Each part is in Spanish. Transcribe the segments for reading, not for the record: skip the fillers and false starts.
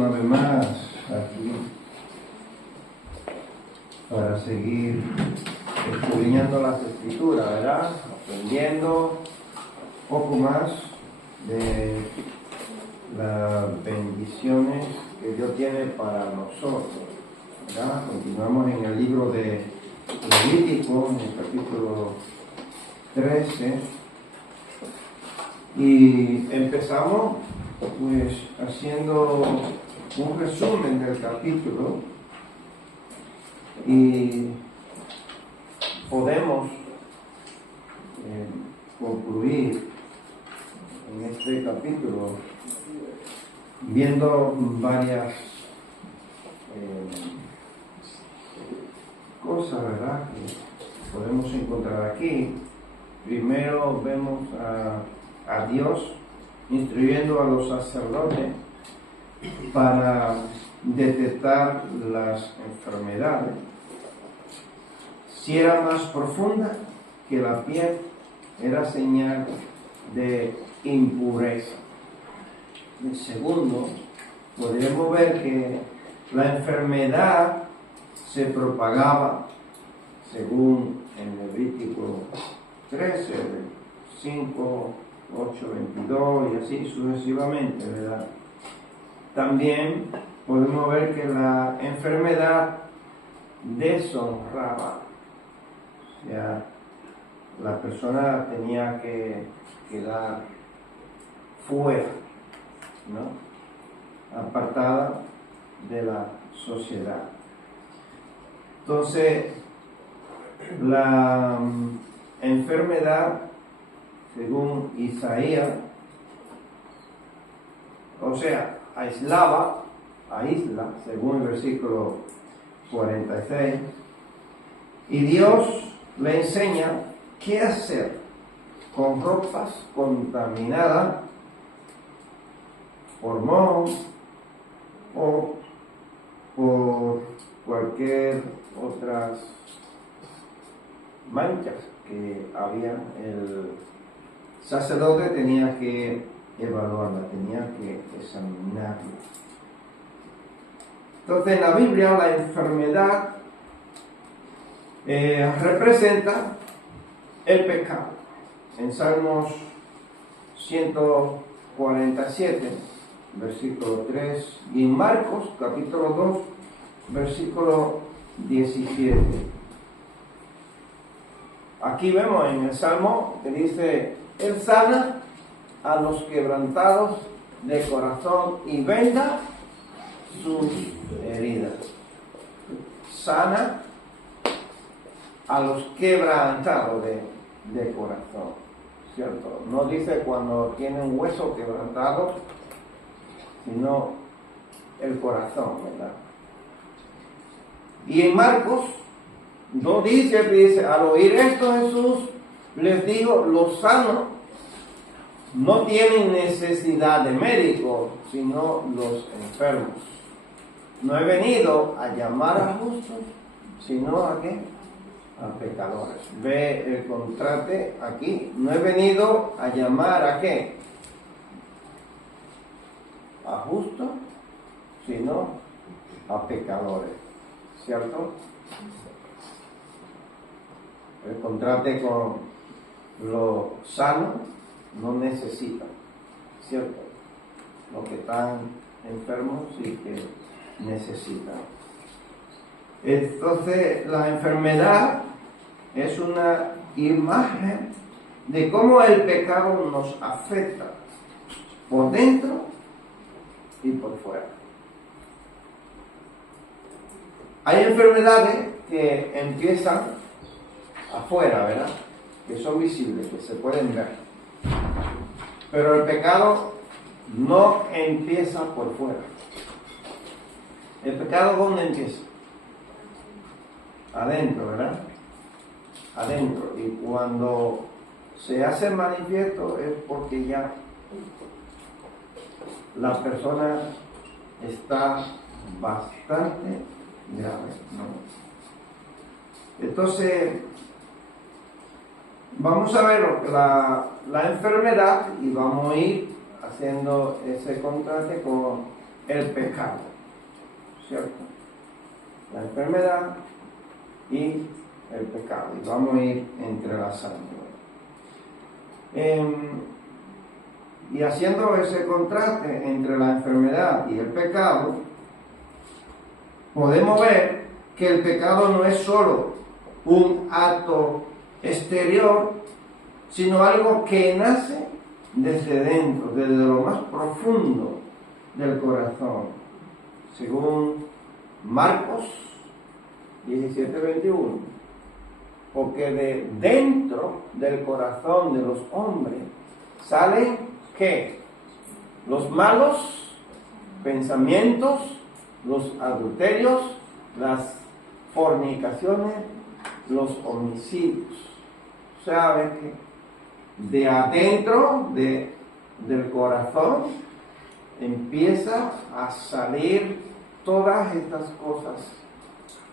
una vez más aquí para seguir escudriñando las Escrituras, ¿verdad? Aprendiendo un poco más de las bendiciones que Dios tiene para nosotros, ¿verdad? Continuamos en el libro de Levítico, en el capítulo 13, y empezamos pues haciendo un resumen del capítulo y podemos concluir en este capítulo viendo varias cosas, ¿verdad?, que podemos encontrar aquí. Primero vemos a Dios instruyendo a los sacerdotes para detectar las enfermedades. Si era más profunda que la piel, era señal de impureza. En segundo, podemos ver que la enfermedad se propagaba, según en Levítico 13, 5, 8, 22 y así sucesivamente, ¿verdad? También podemos ver que la enfermedad deshonraba. O sea, la persona tenía que quedar fuera, ¿no?, apartada de la sociedad. Entonces, la enfermedad, según Isaías, o sea, aísla, según el versículo 46, y Dios le enseña qué hacer con ropas contaminadas por moho o por cualquier otras manchas que había. El sacerdote tenía que evaluarla, tenía que examinarla. Entonces, en la Biblia la enfermedad representa el pecado. En Salmos 147, versículo 3, y en Marcos, capítulo 2, versículo 17. Aquí vemos en el Salmo que dice: Él sana a los quebrantados de corazón y venda sus heridas. Sana a los quebrantados de corazón, ¿cierto? No dice cuando tienen hueso quebrantado, sino el corazón, ¿verdad? Y en Marcos 2 dice, al oír esto Jesús les dijo: los sanos no tienen necesidad de médico, sino los enfermos. No he venido a llamar a justos, sino a ¿qué? A pecadores. Ve el contraste aquí. No he venido a llamar a ¿qué? A justos, sino a pecadores, ¿cierto? El contraste con lo sano, no necesitan, ¿cierto? Los que están enfermos sí que necesitan. Entonces, la enfermedad es una imagen de cómo el pecado nos afecta por dentro y por fuera. Hay enfermedades que empiezan afuera, ¿verdad?, que son visibles, que se pueden ver. Pero el pecado no empieza por fuera. ¿El pecado dónde empieza? Adentro, ¿verdad? Adentro. Y cuando se hace manifiesto es porque ya la persona está bastante grave, ¿no? Entonces, vamos a ver la enfermedad y vamos a ir haciendo ese contraste con el pecado, ¿cierto? La enfermedad y el pecado. Y vamos a ir entrelazando. Y haciendo ese contraste entre la enfermedad y el pecado, podemos ver que el pecado no es solo un acto exterior, sino algo que nace desde dentro, desde lo más profundo del corazón, según Marcos 17:21, porque de dentro del corazón de los hombres salen ¿qué? Los malos pensamientos, los adulterios, las fornicaciones, los homicidios. ¿Saben que de adentro del corazón empieza a salir todas estas cosas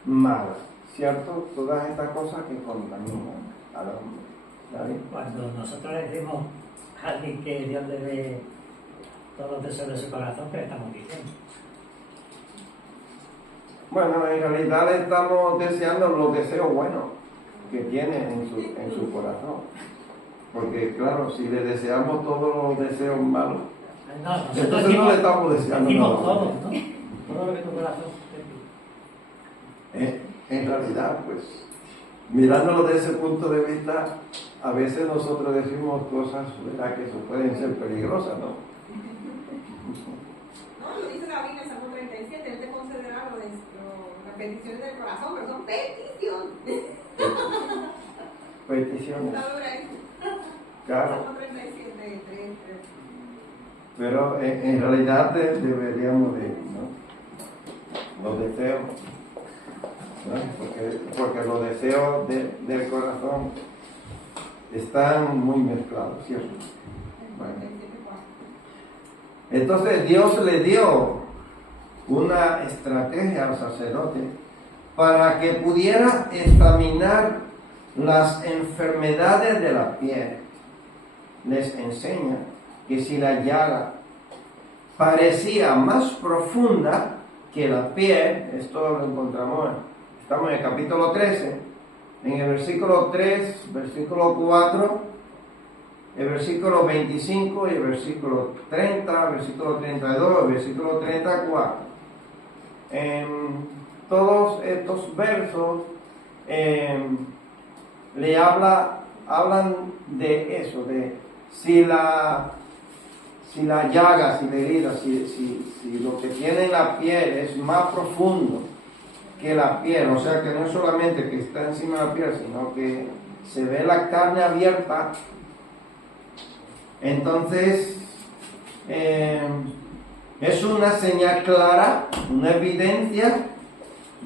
malas, ¿cierto? Todas estas cosas que contaminan al hombre, ¿sabes? Cuando nosotros le decimos a alguien que Dios le dé todos los deseos de su corazón, ¿qué le estamos diciendo? Bueno, en realidad le estamos deseando los deseos buenos que tiene en su corazón. Porque claro, si le deseamos todos los deseos malos, No, entonces no le estamos deseando nada. Todo, ¿no? Todo lo que tu corazón te pide. En realidad, pues, mirándolo desde ese punto de vista, a veces nosotros decimos cosas, ¿verdad?, que eso pueden ser peligrosas, ¿no? No, lo dice la Biblia en Salmo 37, Él te concederá las peticiones del corazón, pero son peticiones. Peticiones. Está dura eso. Claro. Salmo 37, 3, 3. Pero en realidad deberíamos de, ¿no?, los deseos, ¿no? Porque los deseos del corazón están muy mezclados, ¿cierto? Bueno. Entonces Dios le dio una estrategia al sacerdote para que pudiera examinar las enfermedades de la piel. Les enseña que si la llaga parecía más profunda que la piel, esto lo encontramos, estamos en el capítulo 13, en el versículo 3, versículo 4, el versículo 25 y el versículo 30, versículo 32, el versículo 34. En todos estos versos hablan de eso, de si la llaga, si la herida, si lo que tiene en la piel es más profundo que la piel, o sea que no es solamente que está encima de la piel, sino que se ve la carne abierta, entonces es una señal clara, una evidencia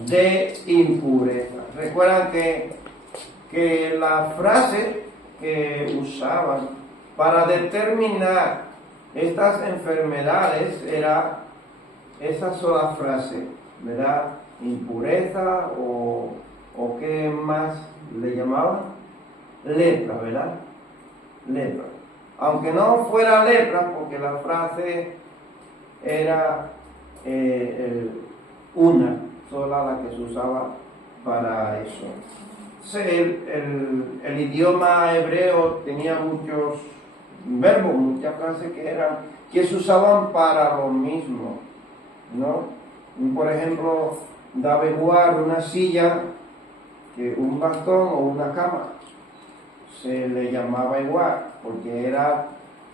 de impureza. Recuerdan que la frase que usaban para determinar estas enfermedades era esa sola frase, ¿verdad? Impureza o qué más le llamaban, lepra, ¿verdad? Lepra. Aunque no fuera lepra, porque la frase era una sola la que se usaba para eso. El idioma hebreo tenía muchos verbos, muchas frases que se usaban para lo mismo, ¿no? Por ejemplo, daba igual una silla que un bastón o una cama, se le llamaba igual, porque era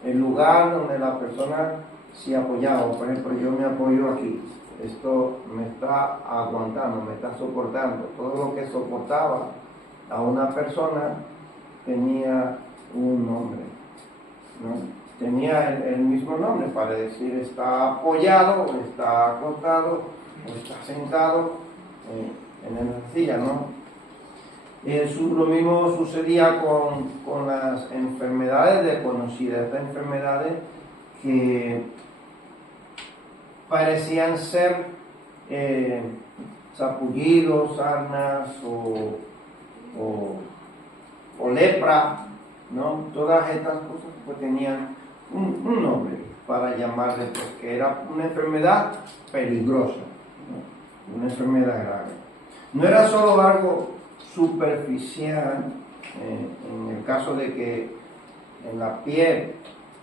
el lugar donde la persona se apoyaba. Por ejemplo, yo me apoyo aquí, esto me está aguantando, me está soportando. Todo lo que soportaba a una persona tenía un nombre, ¿no? Tenía el mismo nombre para decir está apoyado, está acostado, o está sentado en la silla, ¿no? Lo mismo sucedía con las enfermedades desconocidas, estas enfermedades que parecían ser sapullidos, sarnas o lepra, ¿no? Todas estas cosas pues tenían un nombre, para llamarle, porque era una enfermedad peligrosa, ¿no? Una enfermedad grave. No era solo algo superficial, en el caso de que en la piel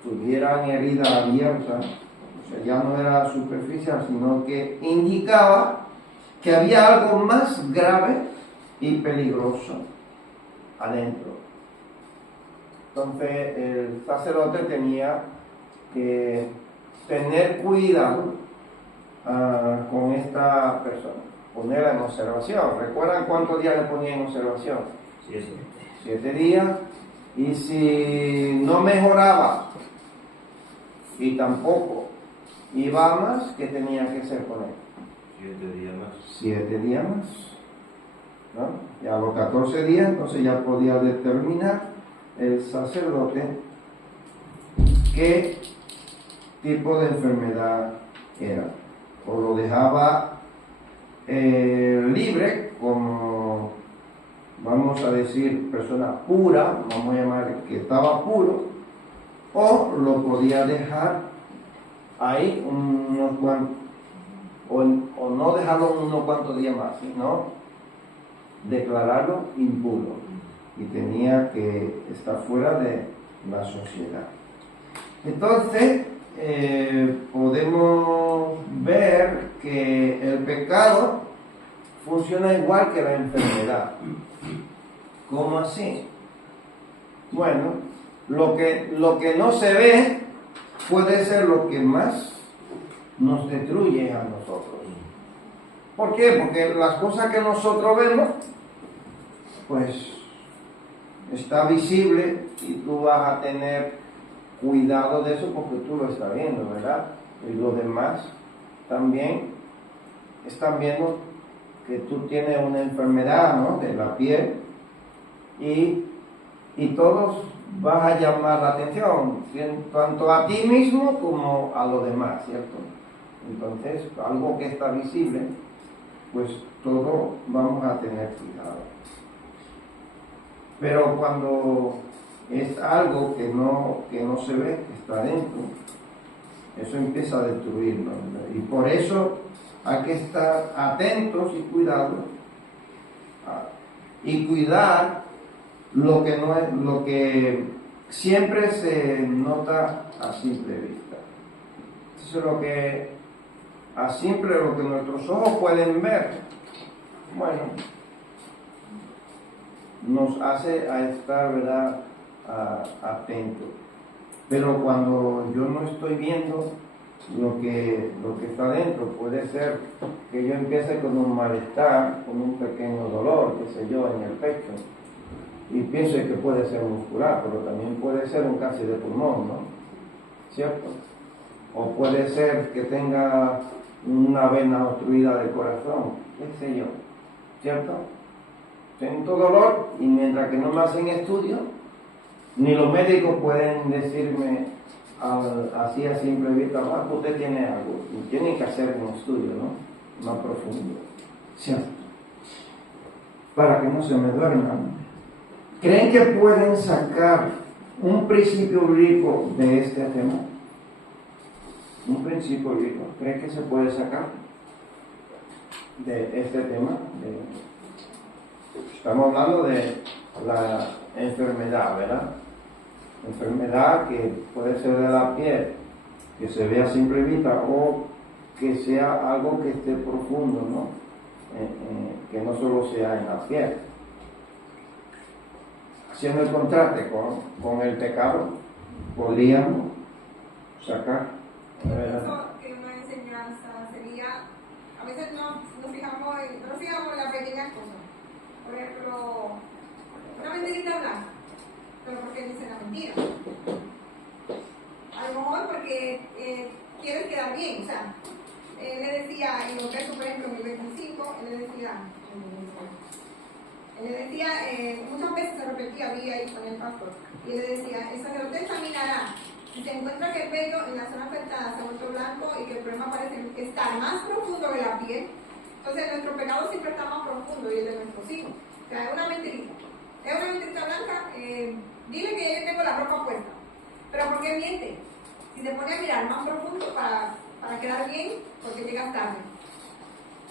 tuvieran heridas abiertas, o sea, ya no era superficial, sino que indicaba que había algo más grave y peligroso adentro. Entonces el sacerdote tenía que tener cuidado con esta persona, ponerla en observación. ¿Recuerdan cuántos días le ponía en observación? 7 días. Y si no mejoraba y tampoco iba a más, ¿qué tenía que hacer con él? 7 días más. 7 días más, ¿no? Y a los 14 días entonces ya podía determinar el sacerdote qué tipo de enfermedad era, o lo dejaba libre como, vamos a decir, persona pura, vamos a llamar que estaba puro, o lo podía dejar ahí unos cuantos, o no dejarlo unos cuantos días más, sino declararlo impuro y tenía que estar fuera de la sociedad. Entonces podemos ver que el pecado funciona igual que la enfermedad. ¿Cómo así? Bueno, lo que no se ve puede ser lo que más nos destruye a nosotros. ¿Por qué? Porque las cosas que nosotros vemos, pues está visible y tú vas a tener cuidado de eso porque tú lo estás viendo, ¿verdad? Y los demás también están viendo que tú tienes una enfermedad, ¿no?, de la piel, y todos vas a llamar la atención, tanto a ti mismo como a los demás, ¿cierto? Entonces, algo que está visible, pues todos vamos a tener cuidado. Pero cuando es algo que no se ve, que está dentro, eso empieza a destruirnos, ¿verdad? Y por eso hay que estar atentos y cuidados, y cuidar lo que no es, lo que siempre se nota a simple vista. Eso es lo que lo que nuestros ojos pueden ver, bueno, nos hace a estar, ¿verdad?, atentos. Pero cuando yo no estoy viendo lo que está dentro, puede ser que yo empiece con un malestar, con un pequeño dolor, qué sé yo, en el pecho, y pienso que puede ser muscular, pero también puede ser un cáncer de pulmón, ¿no? ¿Cierto? O puede ser que tenga una vena obstruida del corazón, qué sé yo, ¿cierto? Siento dolor y mientras que no me hacen estudio, ni los médicos pueden decirme así a simple vista, usted tiene algo, y tienen que hacer un estudio, ¿no?, más profundo, ¿cierto? Para que no se me duerman. ¿Creen que pueden sacar un principio bíblico de este tema? Un principio bíblico, ¿creen que se puede sacar de este tema? Estamos hablando de la enfermedad, ¿verdad? Enfermedad que puede ser de la piel, que se vea a simple vista, o que sea algo que esté profundo, ¿no? Que no solo sea en la piel. Haciendo el contraste con el pecado, podríamos sacar. Pienso que una enseñanza sería, a veces no nos fijamos en las pequeñas cosas. Por ejemplo, una mentirita blanca, pero porque dice la mentira. A lo mejor porque quiere quedar bien, o sea, él le decía en los versos, por ejemplo, en el 25, él le decía, muchas veces se repetía, había ahí con el pastor, y él le decía, el sacerdote examinará, si se encuentra que el vello en la zona afectada se ha vuelto blanco y que el problema parece estar más profundo que la piel, entonces nuestro pecado siempre está más profundo y el de nuestros hijos. O sea, es una mentirita. Es una mentirita blanca, dile que yo tengo la ropa puesta. Pero ¿por qué miente? si se pone a mirar más profundo para quedar bien, porque llegas tarde.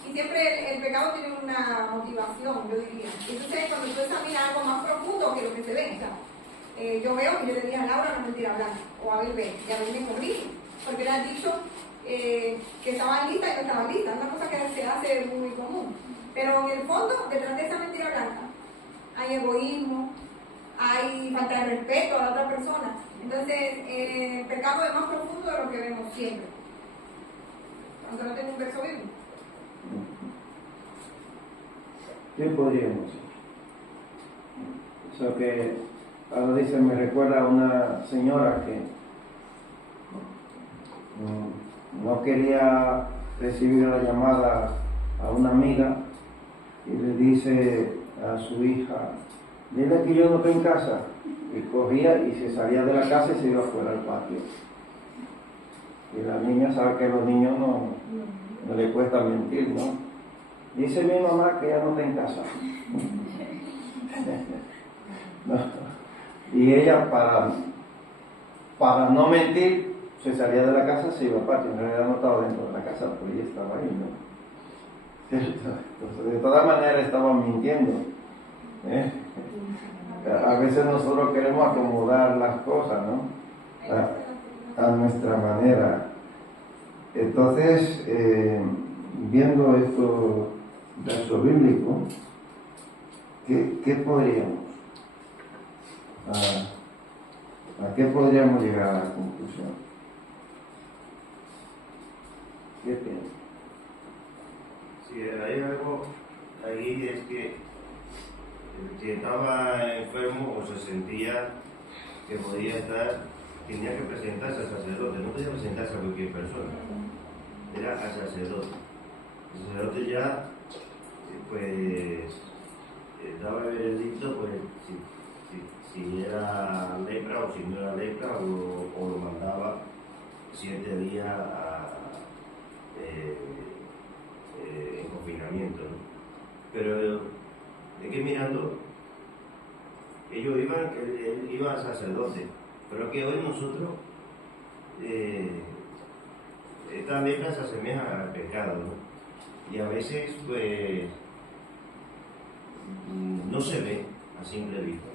Y siempre el pecado tiene una motivación, yo diría. Entonces, cuando tú examinas algo más profundo que lo que se ve, o sea, yo veo que yo le dije a Laura no mentira blanca, o a Abel ve, y a Abel me corrige, porque le han dicho que estaban listas y no estaban listas, una cosa que se hace muy común. Pero en el fondo, detrás de esa mentira blanca, hay egoísmo, hay falta de respeto a la otra persona. Entonces, el pecado es más profundo de lo que vemos siempre. Aunque no tengo un verso bíblico. ¿Qué podríamos hacer? Eso que ahora dice, me recuerda a una señora que no quería recibir la llamada a una amiga y le dice a su hija, dile que yo no estoy en casa. Y cogía y se salía de la casa y se iba fuera al patio. Y la niña sabe que a los niños no le cuesta mentir, ¿no? Dice mi mamá que ya no está en casa. No. Y ella para no mentir se salía de la casa, se iba al patio. En realidad no estaba dentro de la casa, pero ella estaba ahí, ¿no? Entonces, de todas maneras estaban mintiendo. A veces nosotros queremos acomodar las cosas, ¿no? A nuestra manera. Entonces, viendo esto verso bíblico, ¿qué podríamos? ¿A qué podríamos llegar a la conclusión? ¿Qué piensas? Si hay algo ahí es que el que estaba enfermo o se sentía que podía estar, tenía que presentarse al sacerdote, no podía presentarse a cualquier persona, era al sacerdote. El sacerdote ya, pues, daba el veredicto, pues, si era lepra o si no era lepra, o lo mandaba 7 días en confinamiento, ¿no? Pero es que mirando, él iba al sacerdote, pero que hoy nosotros, esta lepra se asemeja al pecado, ¿no? Y a veces, pues, no se ve a simple vista,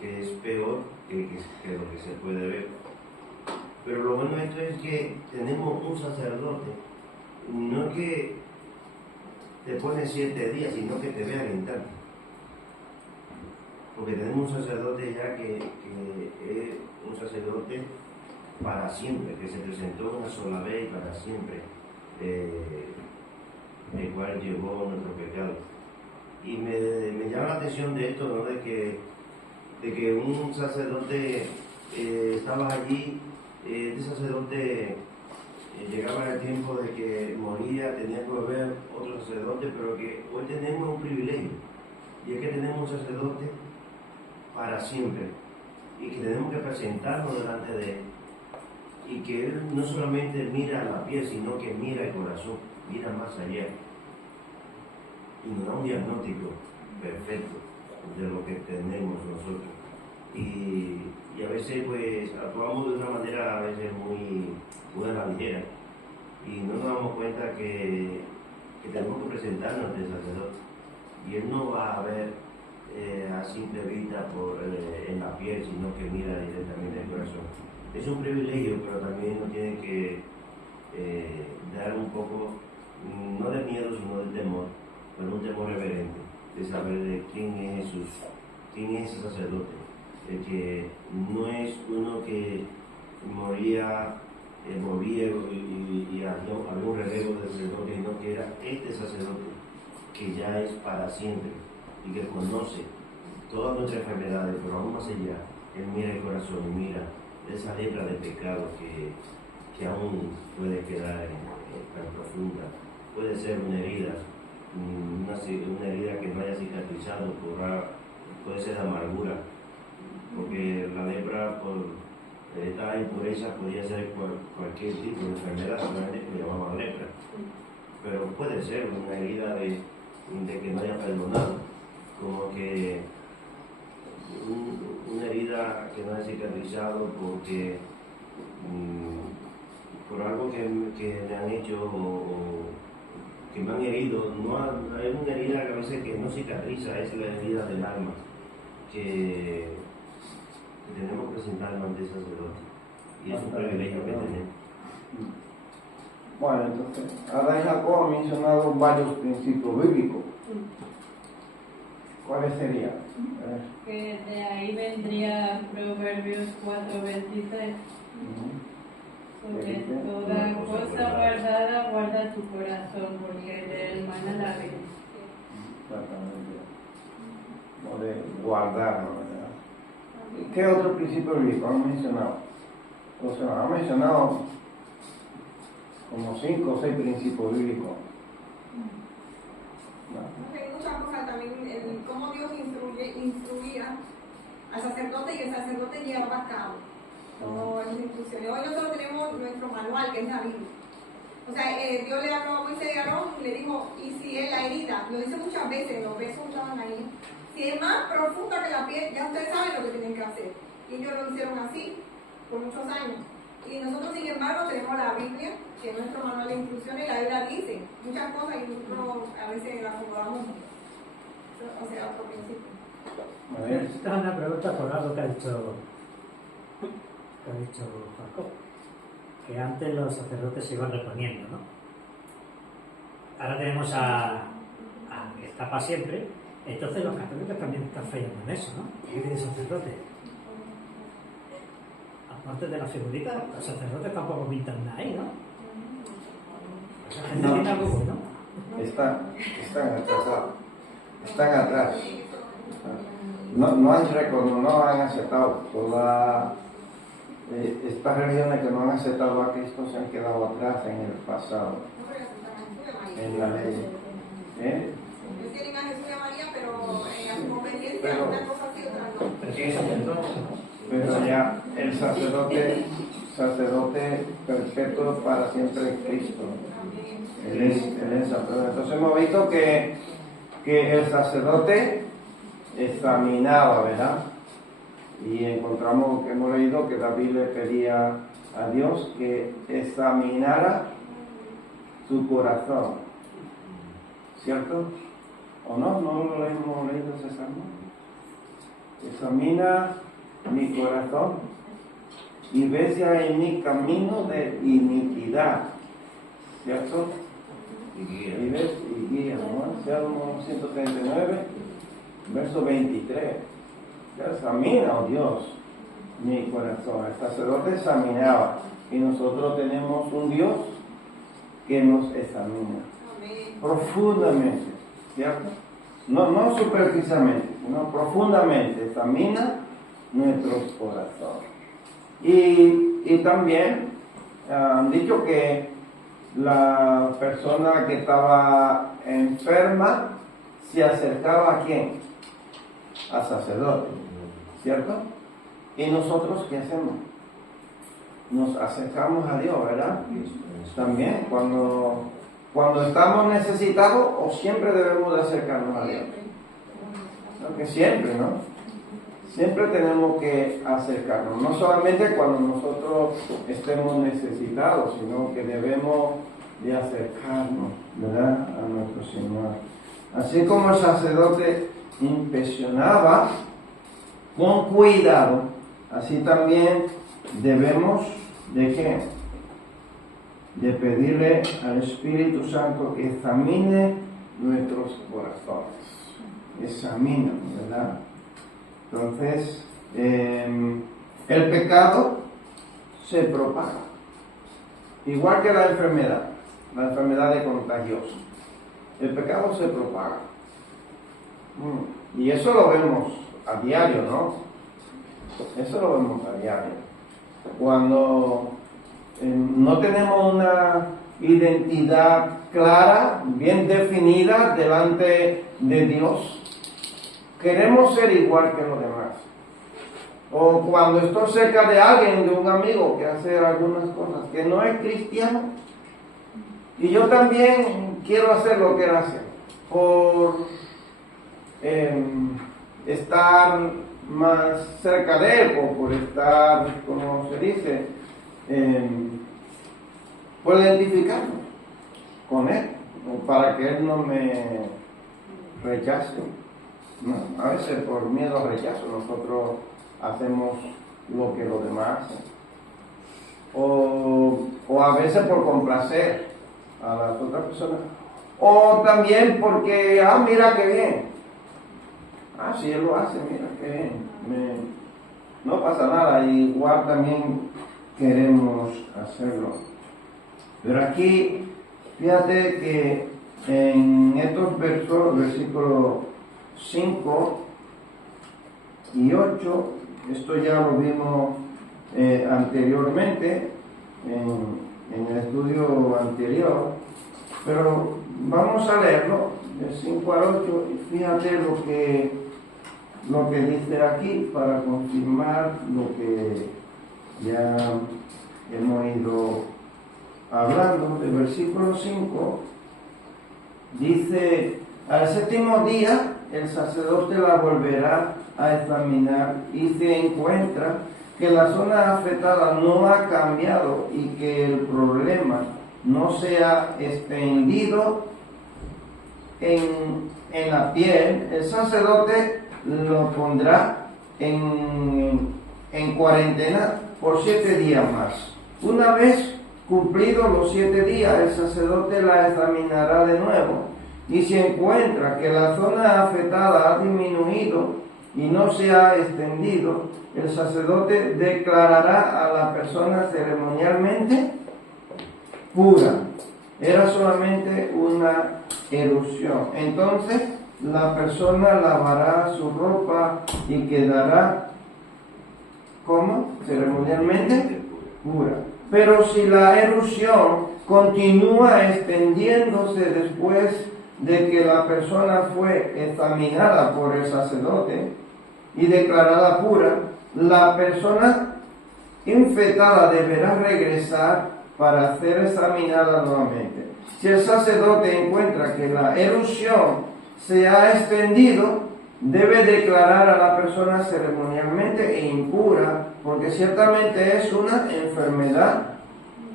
que es peor que lo que se puede ver. Pero lo bueno de esto es que tenemos un sacerdote, no que te pone 7 días, sino que te ve al instante. Porque tenemos un sacerdote ya que es un sacerdote para siempre, que se presentó una sola vez y para siempre, el cual llevó nuestro pecado. Y me llama la atención de esto, ¿no? De que un sacerdote estaba allí, este sacerdote llegaba el tiempo de que moría, tenía que volver otro sacerdote, pero que hoy tenemos un privilegio, y es que tenemos un sacerdote para siempre, y que tenemos que presentarnos delante de él, y que él no solamente mira la piel, sino que mira el corazón, mira más allá, y nos da un diagnóstico perfecto de lo que tenemos nosotros. Y a veces pues actuamos de una manera a veces muy a la ligera, y no nos damos cuenta que tenemos que presentarnos ante el sacerdote, y él no va a ver a simple vista en la piel, sino que mira directamente el corazón. Es un privilegio, pero también nos tiene que dar un poco, no de miedo, sino de temor, pero un temor reverente, de saber de quién es Jesús, quién es ese sacerdote, el que no es uno que moría, movía y había un relevo de sacerdote, sino que era este sacerdote que ya es para siempre y que conoce todas nuestras enfermedades, pero aún más allá, él mira el corazón y mira esa lepra de pecado que aún puede quedar tan profunda. Puede ser una herida, una herida que no haya cicatrizado, puede ser amargura, porque la lepra por esta impureza podía ser cualquier tipo de enfermedad, solamente que lo llamaban lepra, pero puede ser una herida de que no haya perdonado, como que una herida que no haya cicatrizado porque por algo que me han hecho o que me han herido. No hay una herida que a veces que no cicatriza, es la herida del alma que tenemos que presentarnos ante el sacerdote, y es un privilegio que tenemos. Bueno, entonces, Adán y Jacob han mencionado varios principios bíblicos. ¿Cuáles serían? Que de ahí vendría Proverbios 4:23. Sobre toda cosa guardada, guarda tu corazón, porque de él mana la vida. Exactamente. O de guardar, ¿no? ¿Verdad? ¿Y qué otro principio bíblico han mencionado? O sea, han mencionado como 5 o 6 principios bíblicos. ¿No? Hay muchas cosas también, cómo Dios instruía al sacerdote y el sacerdote llevaba a cabo todas las instrucciones. Hoy nosotros tenemos nuestro manual, que es la Biblia. O sea, Dios le habló a Moisés y a Aarón y le dijo, y si es la herida, lo dice muchas veces, los besos estaban ahí, si es más profunda que la piel, ya ustedes saben lo que tienen que hacer. Y ellos lo hicieron así por muchos años. Y nosotros, sin embargo, tenemos la Biblia, que es nuestro manual de instrucciones, y la Biblia dice muchas cosas y nosotros a veces las acomodamos. O sea, otro principio. A ver. Esta es una pregunta por algo que ha dicho Jacob, que antes los sacerdotes se iban reponiendo, ¿no? Ahora tenemos a que está para siempre, entonces los católicos también están fallando en eso, ¿no? ¿Qué de sacerdote? Aparte de la figurita, los sacerdotes tampoco pintan nada ahí, ¿no? Esa gente tiene algo bueno. Están atrasados. Están atrás. No han aceptado todas estas religiones que no han aceptado a Cristo, se han quedado atrás en el pasado, en la ley. Ellos tienen a Jesús y a María, pero a su conveniencia, Pero- una cosa así, otra no. Pero sí, sacerdotes, ¿no? Pero ya el sacerdote perfecto para siempre es Cristo. Él es sacerdote. Entonces hemos visto que el sacerdote examinaba, ¿verdad? Y encontramos que hemos leído que David le pedía a Dios que examinara su corazón. ¿Cierto? ¿O no? ¿No lo hemos leído ese salmo? Examina mi corazón y ve si hay en mi camino de iniquidad. ¿Cierto? Y ves y guía, ¿no? Salmo 139, verso 23. Examina, oh Dios, mi corazón. El sacerdote examinaba y nosotros tenemos un Dios que nos examina Amén. profundamente, ¿cierto? No superficialmente, sino profundamente examina nuestros corazones. Y también han dicho que la persona que estaba enferma se acercaba a quién? Al sacerdote, ¿cierto? ¿Y nosotros qué hacemos? Nos acercamos a Dios, ¿verdad? También cuando estamos necesitados, o siempre debemos de acercarnos a Dios. Porque siempre, ¿no? Siempre tenemos que acercarnos, no solamente cuando nosotros estemos necesitados, sino que debemos de acercarnos, ¿verdad?, a nuestro Señor. Así como el sacerdote inspeccionaba con cuidado, así también debemos de ¿qué? De pedirle al Espíritu Santo que examine nuestros corazones. Examina, ¿verdad? Entonces, el pecado se propaga, igual que la enfermedad es contagiosa. El pecado se propaga. Y eso lo vemos a diario, ¿no? Eso lo vemos a diario. Cuando no tenemos una identidad clara, bien definida delante de Dios, queremos ser igual que los demás. O cuando estoy cerca de alguien, de un amigo que hace algunas cosas que no es cristiano, y yo también quiero hacer lo que él hace, por estar más cerca de él, o por estar, como se dice, puedo identificarme con él, para que él no me rechace. No, a veces por miedo al rechazo nosotros hacemos lo que los demás hacen. O a veces por complacer a las otras personas. O también porque, mira qué bien. Si él lo hace, mira qué bien. No pasa nada, igual también queremos hacerlo. Pero aquí, fíjate que en estos versos, versículos 5 y 8, esto ya lo vimos anteriormente, en el estudio anterior, pero vamos a leerlo, de 5 al 8, y fíjate lo que dice aquí para confirmar lo que ya hemos ido hablando. Del versículo 5 dice: al séptimo día el sacerdote la volverá a examinar y se encuentra que la zona afectada no ha cambiado y que el problema no se ha extendido en la piel, el sacerdote lo pondrá en cuarentena por 7 días más. Una vez cumplidos los 7 días, el sacerdote la examinará de nuevo y si encuentra que la zona afectada ha disminuido y no se ha extendido, el sacerdote declarará a la persona ceremonialmente pura. Era solamente una erupción. Entonces la persona lavará su ropa y quedará, ¿cómo? Ceremonialmente pura. Pero si la erupción continúa extendiéndose después de que la persona fue examinada por el sacerdote y declarada pura, la persona infectada deberá regresar para ser examinada nuevamente. Si el sacerdote encuentra que la erupción se ha extendido, debe declarar a la persona ceremonialmente impura, porque ciertamente es una enfermedad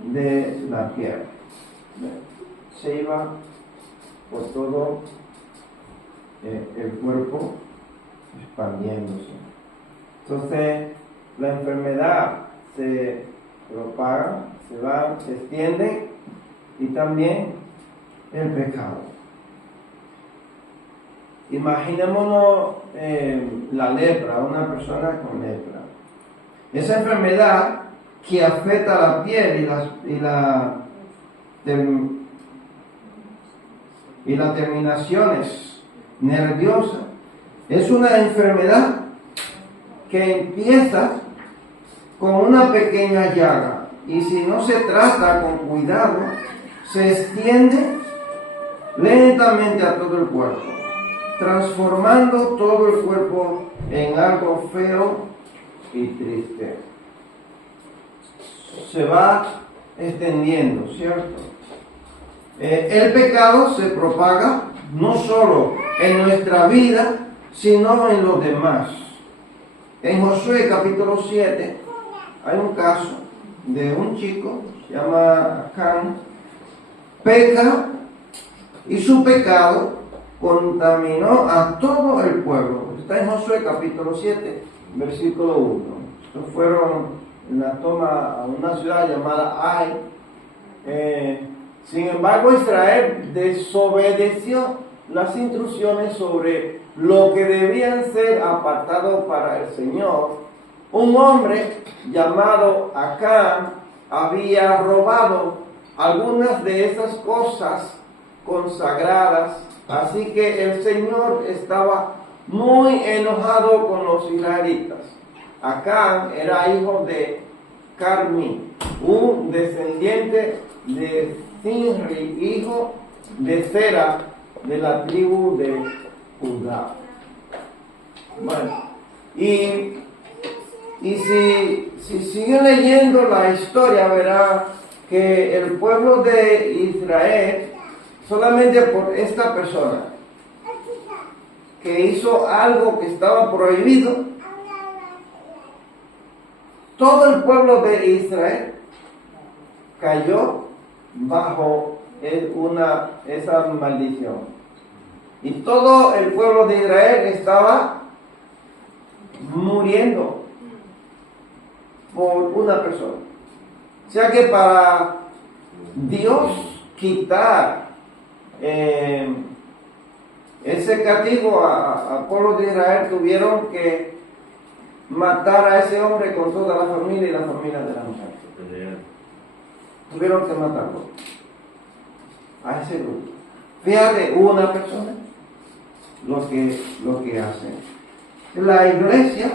de la piel. Se iba por todo el cuerpo expandiéndose. Entonces la enfermedad se propaga, se extiende, y también el pecado. Imaginémonos la lepra, una persona con lepra. Esa enfermedad que afecta a la piel y las terminaciones nerviosas, es una enfermedad que empieza con una pequeña llaga y si no se trata con cuidado, se extiende lentamente a todo el cuerpo, transformando todo el cuerpo en algo feo y triste. Se va extendiendo, ¿cierto? El pecado se propaga no solo en nuestra vida, sino en los demás. En Josué capítulo 7 hay un caso de un chico, se llama Acán, peca y su pecado contaminó a todo el pueblo. Está en Josué capítulo 7, versículo 1. Estos fueron en la toma a una ciudad llamada Ai. Sin embargo, Israel desobedeció las instrucciones sobre lo que debían ser apartados para el Señor. Un hombre llamado Acán había robado algunas de esas cosas consagradas, así que el Señor estaba muy enojado con los israelitas. Acán era hijo de Carmi, un descendiente de Sinri, hijo de Sera, de la tribu de Judá. Bueno, y si siguen leyendo la historia, verá que el pueblo de Israel, solamente por esta persona que hizo algo que estaba prohibido, todo el pueblo de Israel cayó bajo esa maldición. Y todo el pueblo de Israel estaba muriendo por una persona. O sea que para Dios quitar ese castigo al pueblo de Israel, tuvieron que matar a ese hombre con toda la familia y la familia de la mujer. Tuvieron que matarlo a ese grupo. Fíjate, una persona lo que hace. La iglesia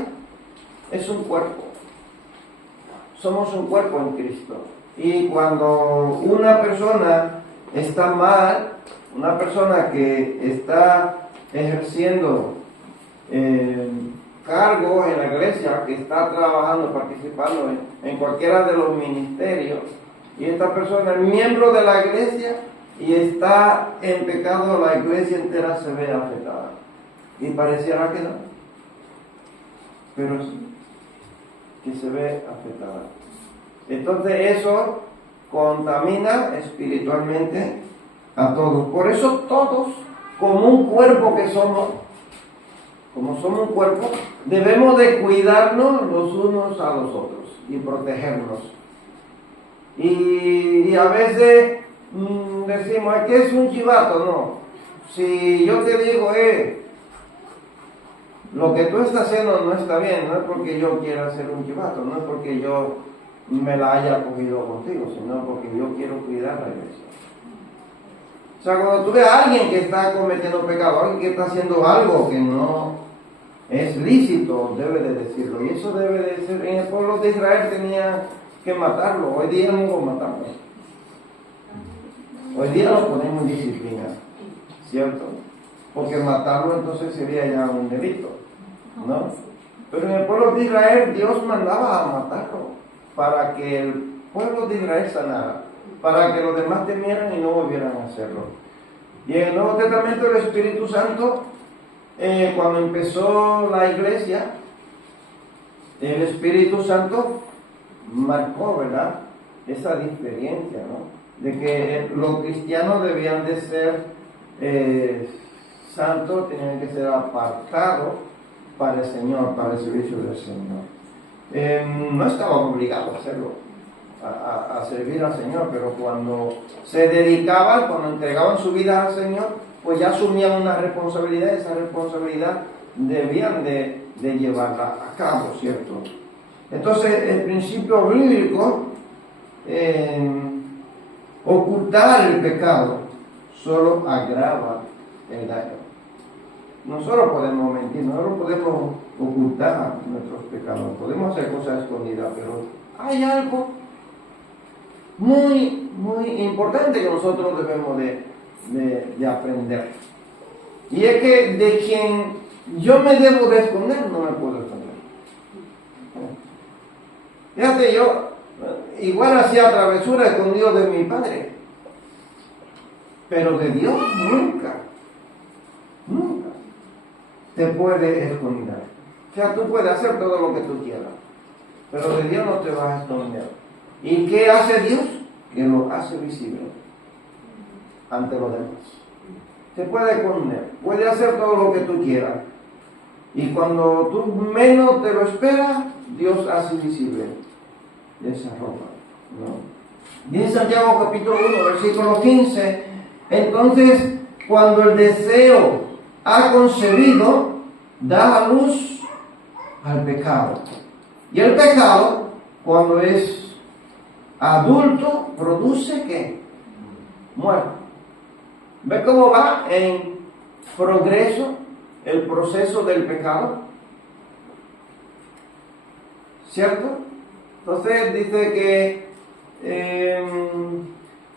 es un cuerpo. Somos un cuerpo en Cristo. Y cuando una persona está mal, una persona que está ejerciendo cargo en la iglesia, que está trabajando, participando en cualquiera de los ministerios, y esta persona es miembro de la iglesia y está en pecado, la iglesia entera se ve afectada. Y pareciera que no, pero sí, que se ve afectada. Entonces eso contamina espiritualmente a todos. Por eso todos, como un cuerpo que somos, como somos un cuerpo, debemos de cuidarnos los unos a los otros y protegernos. Y a veces decimos, ¿qué es un chivato? No. Si yo te digo, lo que tú estás haciendo no está bien, no es porque yo quiera ser un chivato, no es porque yo me la haya cogido contigo, sino porque yo quiero cuidar la iglesia. O sea, cuando tú ves a alguien que está cometiendo pecado, alguien que está haciendo algo que no es lícito, debe de decirlo. Y eso debe de ser, en el pueblo de Israel tenía que matarlo. Hoy día no lo matamos. Hoy día lo ponemos en disciplina, ¿cierto? Porque matarlo entonces sería ya un delito, ¿no? Pero en el pueblo de Israel Dios mandaba a matarlo para que el pueblo de Israel sanara, para que los demás temieran y no volvieran a hacerlo. Y en el Nuevo Testamento el Espíritu Santo, cuando empezó la iglesia, el Espíritu Santo marcó, ¿verdad?, esa diferencia, ¿no?, de que los cristianos debían de ser santos, tenían que ser apartados para el Señor, para el servicio del Señor. No estaban obligados a hacerlo, a servir al Señor, pero cuando se dedicaban, cuando entregaban su vida al Señor, pues ya asumían una responsabilidad. Esa responsabilidad debían de llevarla a cabo, ¿cierto? Entonces el principio bíblico, ocultar el pecado solo agrava el daño. Nosotros podemos mentir, nosotros podemos ocultar nuestros pecados, podemos hacer cosas escondidas, pero hay algo muy, muy importante que nosotros debemos de aprender. Y es que de quien yo me debo de esconder, no me puedo esconder. Fíjate, yo igual hacía travesura escondido de mi padre, pero de Dios nunca te puede esconder. O sea, tú puedes hacer todo lo que tú quieras, pero de Dios no te vas a esconder. ¿Y qué hace Dios? Que lo hace visible ante los demás. Te puede esconder, puede hacer todo lo que tú quieras, y cuando tú menos te lo esperas, Dios hace visible esa ropa, ¿no? Y en Santiago capítulo 1, versículo 15, entonces cuando el deseo ha concebido, da a luz al pecado. Y el pecado, cuando es adulto, produce ¿qué? Muerte. ¿Ve cómo va en progreso el proceso del pecado? ¿Cierto? Entonces dice que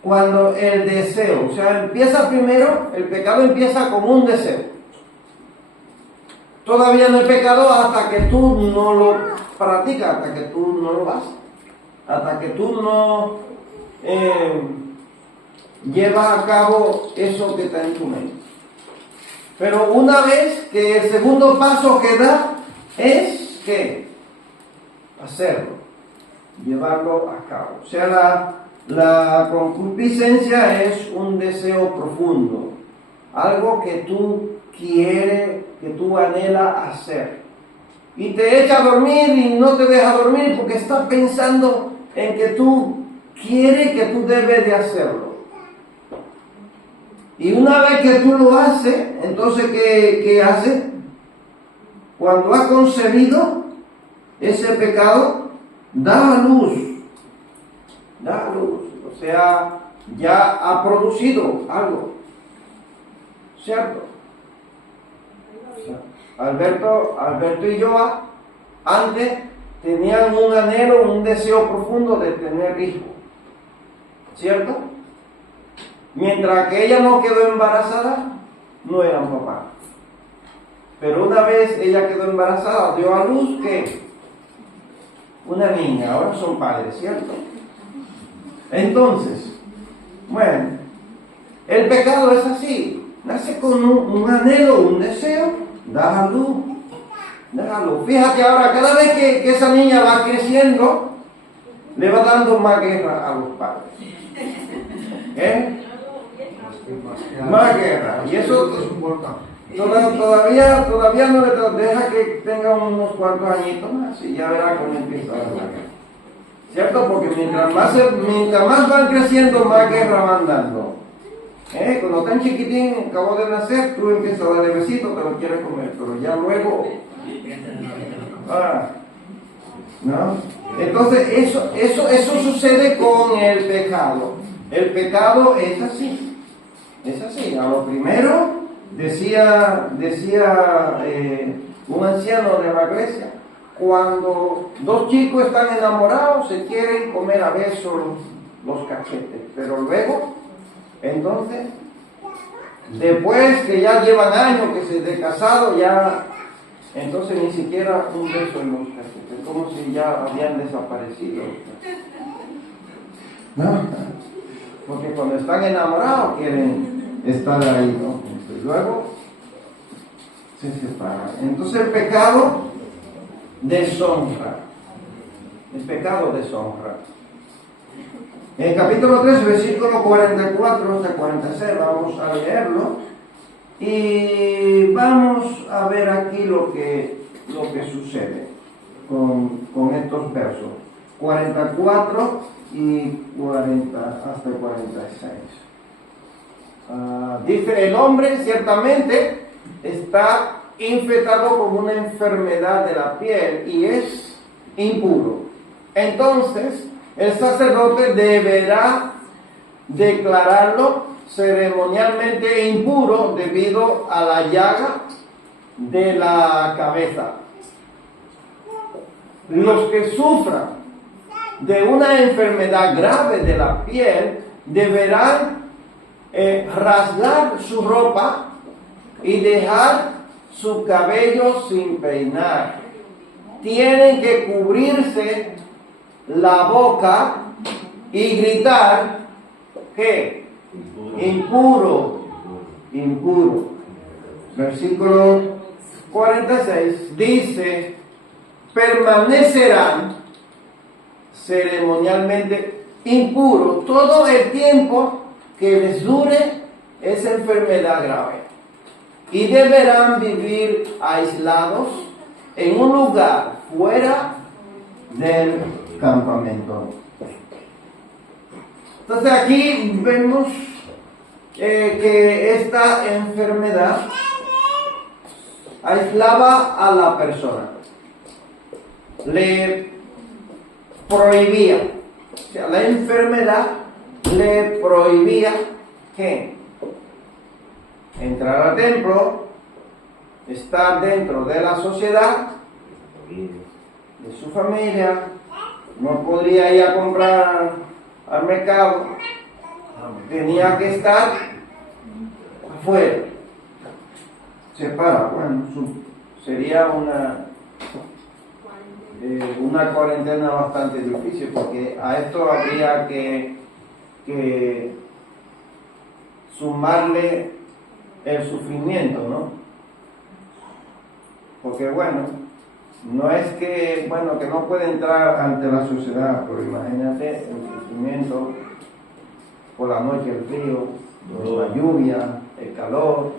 cuando el deseo, o sea, empieza primero, el pecado empieza como un deseo. Todavía no hay pecado hasta que tú no lo practicas, hasta que tú no lo haces, hasta que tú no llevas a cabo eso que está en tu mente. Pero una vez que el segundo paso que da es que hacerlo, llevarlo a cabo. O sea, La concupiscencia es un deseo profundo, algo que tú quieres, que tú anhelas hacer. Y te echa a dormir y no te deja dormir porque estás pensando en que tú quieres, que tú debes de hacerlo. Y una vez que tú lo haces, entonces ¿qué haces? Cuando has concebido ese pecado, da a luz. Da a luz. O sea, ya ha producido algo. ¿Cierto? Alberto y yo antes tenían un anhelo, un deseo profundo de tener hijos. ¿Cierto? Mientras que ella no quedó embarazada, no eran papás. Pero una vez ella quedó embarazada, dio a luz, ¿qué? Una niña, ahora son padres, ¿cierto? Entonces, bueno, el pecado es así, nace con un anhelo, un deseo, da a luz, da a luz. Fíjate ahora, cada vez que esa niña va creciendo, le va dando más guerra a los padres. ¿Eh? Más guerra. Y eso todavía no le deja que tenga unos cuantos añitos más y ya verá cómo empieza la guerra. ¿Cierto? Porque mientras más van creciendo, más guerra van dando. Cuando están chiquitín, acabó de nacer, tú empiezas a darle besitos, te lo quieres comer, pero ya luego... ¿no? Entonces, eso sucede con el pecado. El pecado es así. Es así. A lo primero, decía un anciano de la iglesia, cuando dos chicos están enamorados, se quieren comer a besos los cachetes, pero luego, entonces, después que ya llevan años que se de casado, ya, entonces ni siquiera un beso en los cachetes, como si ya habían desaparecido. ¿No? Porque cuando están enamorados quieren estar ahí, ¿no? Y luego se separan. Entonces el pecado deshonra. El pecado deshonra. En el capítulo 3, versículo 44 hasta 46, vamos a leerlo. Y vamos a ver aquí lo que sucede con estos versos. 44 y 40 hasta 46. Dice, el hombre ciertamente está infectado con una enfermedad de la piel y es impuro. Entonces, el sacerdote deberá declararlo ceremonialmente impuro debido a la llaga de la cabeza. Los que sufran de una enfermedad grave de la piel deberán rasgar su ropa y dejar su cabello sin peinar. Tienen que cubrirse la boca y gritar que impuro, impuro. Versículo 46 dice, permanecerán ceremonialmente impuros todo el tiempo que les dure esa enfermedad grave y deberán vivir aislados en un lugar fuera del campamento. Entonces aquí vemos que esta enfermedad aislaba a la persona, le prohibía, o sea, la enfermedad le prohibía que entrar al templo, estar dentro de la sociedad, de su familia, no podría ir a comprar al mercado, tenía que estar afuera, separado. Bueno, sería una cuarentena bastante difícil, porque a esto habría que sumarle el sufrimiento, ¿no? Porque bueno, No es que, bueno, que no puede entrar ante la sociedad, pero imagínate el sufrimiento por la noche, el frío, la lluvia, el calor,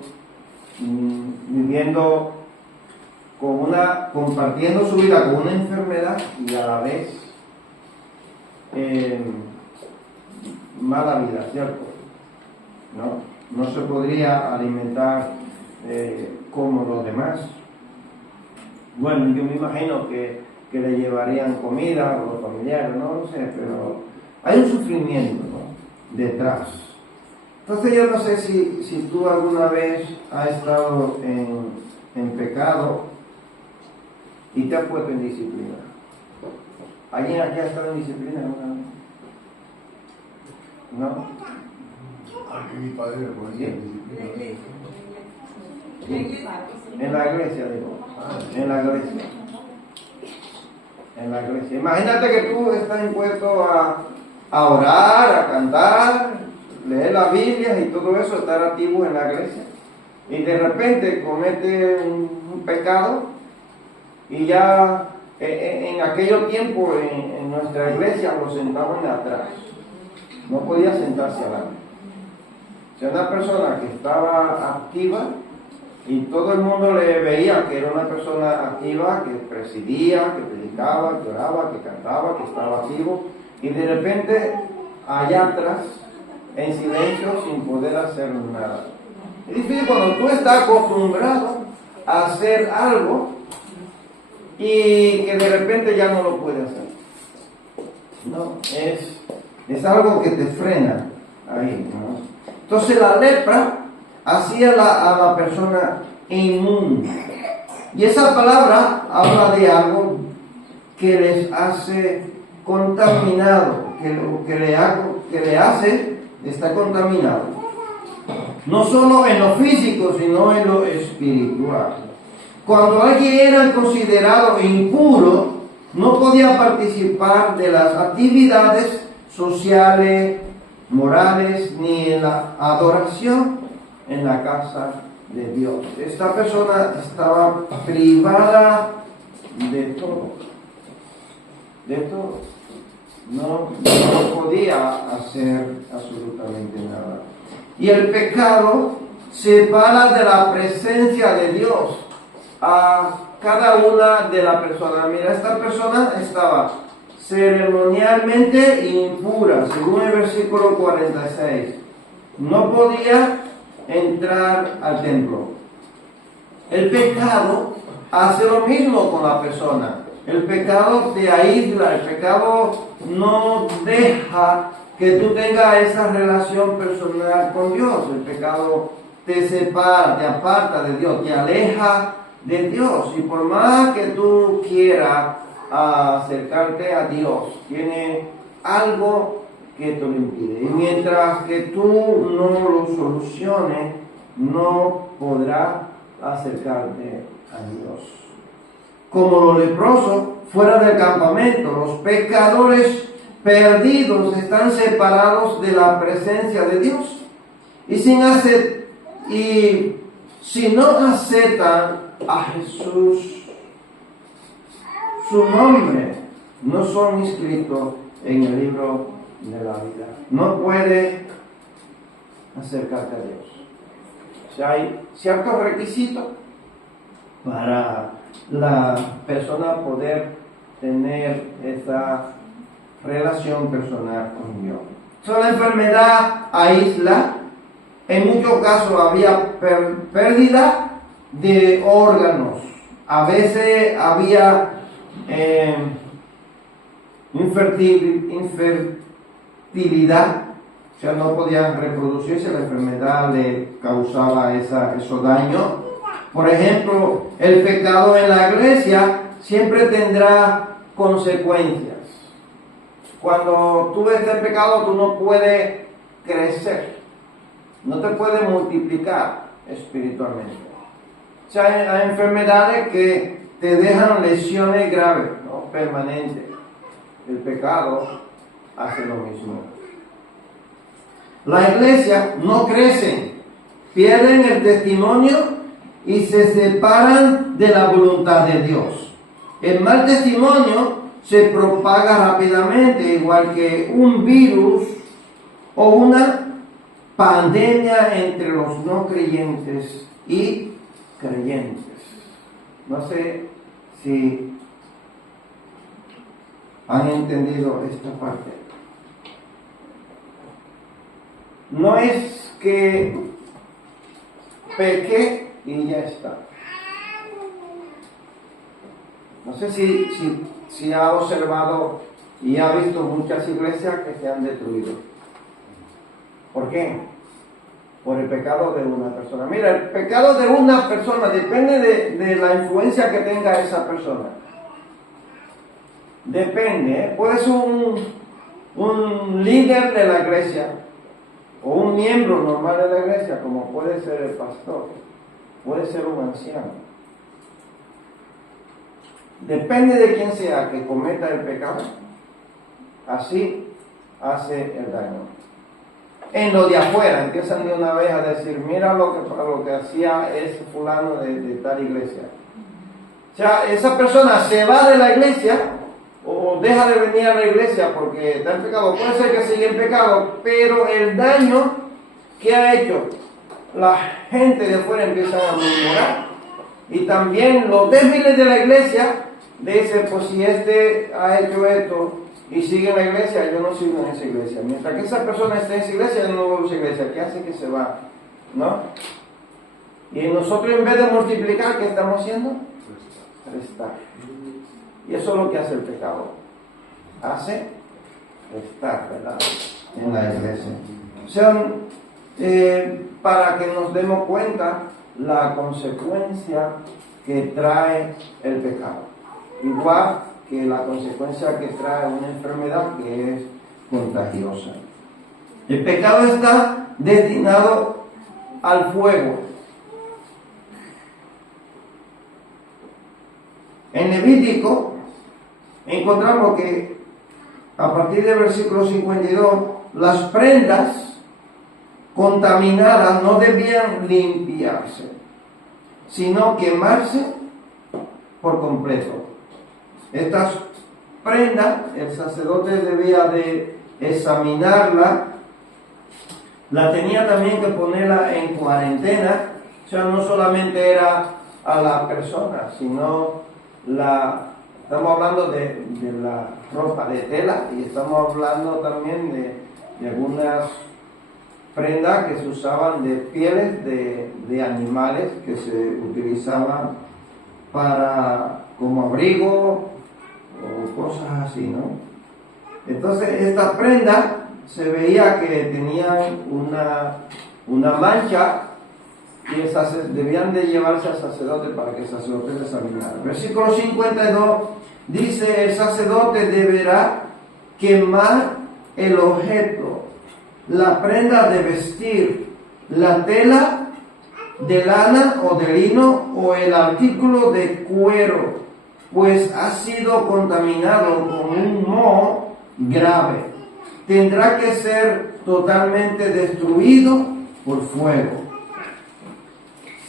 viviendo compartiendo su vida con una enfermedad y a la vez mala vida, ¿cierto? No se podría alimentar como los demás. Bueno, yo me imagino que le llevarían comida a los familiares, no lo sé, pero hay un sufrimiento, ¿no?, detrás. Entonces yo no sé si tú alguna vez has estado en pecado y te has puesto en disciplina. ¿Alguien aquí ha estado en disciplina alguna vez? ¿No? Aquí mi padre me ponía en disciplina. En la iglesia, digo. En la iglesia. En la iglesia. Imagínate que tú estás impuesto a orar, a cantar, leer la Biblia y todo eso, estar activo en la iglesia. Y de repente comete un pecado y ya en aquellos tiempos en nuestra iglesia lo sentaban atrás. No podía sentarse adelante. O sea, una persona que estaba activa y todo el mundo le veía que era una persona activa, que presidía, que predicaba, que oraba, que cantaba, que estaba activo, y de repente allá atrás, en silencio, sin poder hacer nada. Es difícil cuando tú estás acostumbrado a hacer algo y que de repente ya no lo puedes hacer. No, es algo que te frena ahí, ¿no? Entonces la lepra hacía a la persona inmunda. Y esa palabra habla de algo que les hace contaminado, que le hace estar contaminado. No solo en lo físico, sino en lo espiritual. Cuando alguien era considerado impuro, no podía participar de las actividades sociales, morales, ni en la adoración en la casa de Dios. Esta persona estaba privada de todo. De todo. No podía hacer absolutamente nada. Y el pecado separa de la presencia de Dios a cada una de las personas. Mira, esta persona estaba ceremonialmente impura, según el versículo 46. No podía entrar al templo. El pecado hace lo mismo con la persona. El pecado te aísla, el pecado no deja que tú tengas esa relación personal con Dios. El pecado te separa, te aparta de Dios, te aleja de Dios. Y por más que tú quieras acercarte a Dios, tiene algo que te lo impide. Y mientras que tú no lo soluciones, no podrás acercarte a Dios. Como los leprosos fuera del campamento, los pecadores perdidos están separados de la presencia de Dios. Y si no aceptan a Jesús, su nombre no son inscritos en el libro de la vida. No puede acercarte a Dios. O sea, hay ciertos requisitos para la persona poder tener esa relación personal con Dios. So, la enfermedad aísla. En muchos casos había pérdida de órganos. A veces había infertilidad. O sea, no podían reproducirse. La enfermedad le causaba esos daños. Por ejemplo, el pecado en la iglesia siempre tendrá consecuencias. Cuando tú ves el pecado, tú no puedes crecer, no te puedes multiplicar espiritualmente. O sea, hay enfermedades que te dejan lesiones graves, ¿no?, permanentes. El pecado hace lo mismo. La iglesia no crece, pierden el testimonio y se separan de la voluntad de Dios. El mal testimonio se propaga rápidamente, igual que un virus o una pandemia entre los no creyentes y creyentes. No sé si han entendido esta parte. No es que pequé y ya está. No sé si ha observado y ha visto muchas iglesias que se han destruido. ¿Por qué? Por el pecado de una persona. Mira, el pecado de una persona depende de la influencia que tenga esa persona. Depende, ¿eh? Puede ser un líder de la iglesia o un miembro normal de la iglesia, como puede ser el pastor, puede ser un anciano. Depende de quién sea que cometa el pecado, así hace el daño. En lo de afuera empiezan de una vez a decir, mira lo que hacía ese fulano de tal iglesia. O sea, esa persona se va de la iglesia o deja de venir a la iglesia porque está en pecado. Puede ser que siga en pecado, pero el daño que ha hecho, la gente de afuera empieza a murmurar. Y también los débiles de la iglesia dicen, pues si este ha hecho esto y sigue en la iglesia, yo no sigo en esa iglesia. Mientras que esa persona esté en esa iglesia, yo no voy a esa iglesia. ¿Qué hace que se va? ¿No? Y nosotros en vez de multiplicar, ¿qué estamos haciendo? Restar. Y eso es lo que hace el pecado. Hace restar, ¿verdad? En la iglesia. O sea, para que nos demos cuenta la consecuencia que trae el pecado. Igual que la consecuencia que trae una enfermedad que es contagiosa. El pecado está destinado al fuego. En Levítico encontramos que a partir del versículo 52, las prendas contaminadas no debían limpiarse, sino quemarse por completo. Estas prendas, el sacerdote debía de examinarla, la tenía también que ponerla en cuarentena, o sea, no solamente era a la persona, sino estamos hablando de la ropa de tela y estamos hablando también de algunas prendas que se usaban de pieles de animales que se utilizaban como abrigo o cosas así, ¿no? Entonces estas prendas se veía que tenían una mancha y debían de llevarse al sacerdote para que el sacerdote les examinara. Versículo 52 dice, el sacerdote deberá quemar el objeto, la prenda de vestir, la tela de lana o de lino o el artículo de cuero, pues ha sido contaminado con un moho grave. Tendrá que ser totalmente destruido por fuego.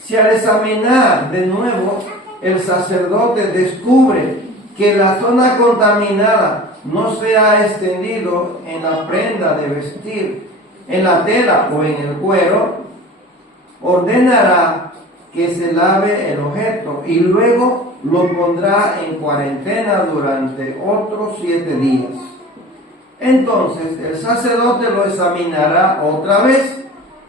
Si al examinar de nuevo el sacerdote descubre que la zona contaminada no se ha extendido en la prenda de vestir, en la tela o en el cuero, ordenará que se lave el objeto y luego lo pondrá en cuarentena durante otros 7 días. Entonces el sacerdote lo examinará otra vez.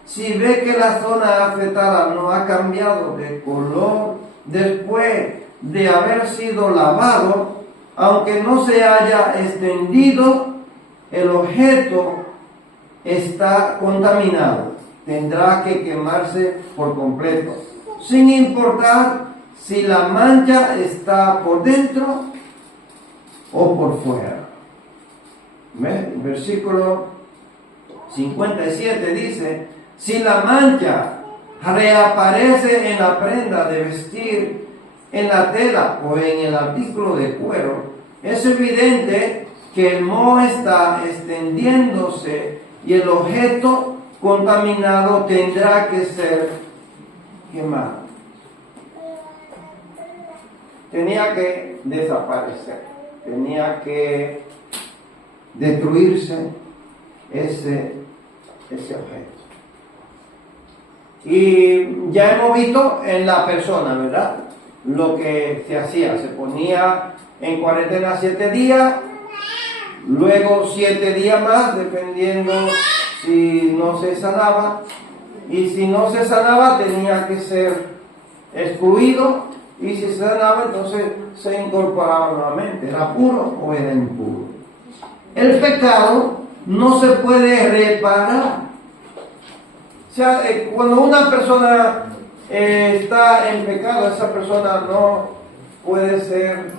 Si ve que la zona afectada no ha cambiado de color después de haber sido lavado, aunque no se haya extendido, el objeto está contaminado. Tendrá que quemarse por completo, sin importar si la mancha está por dentro o por fuera. Versículo 57 dice, si la mancha reaparece en la prenda de vestir, en la tela o en el artículo de cuero, es evidente que el moho está extendiéndose y el objeto contaminado tendrá que ser quemado. tenía que desaparecer, tenía que destruirse ese objeto. Y ya hemos visto en la persona, ¿verdad? Lo que se hacía, se ponía en cuarentena 7 días, luego 7 días más, dependiendo si no se sanaba, y si no se sanaba tenía que ser excluido, y si se sanaba entonces se incorporaba nuevamente, ¿era puro o era impuro? El pecado no se puede reparar. O sea, cuando una persona está en pecado, esa persona no puede ser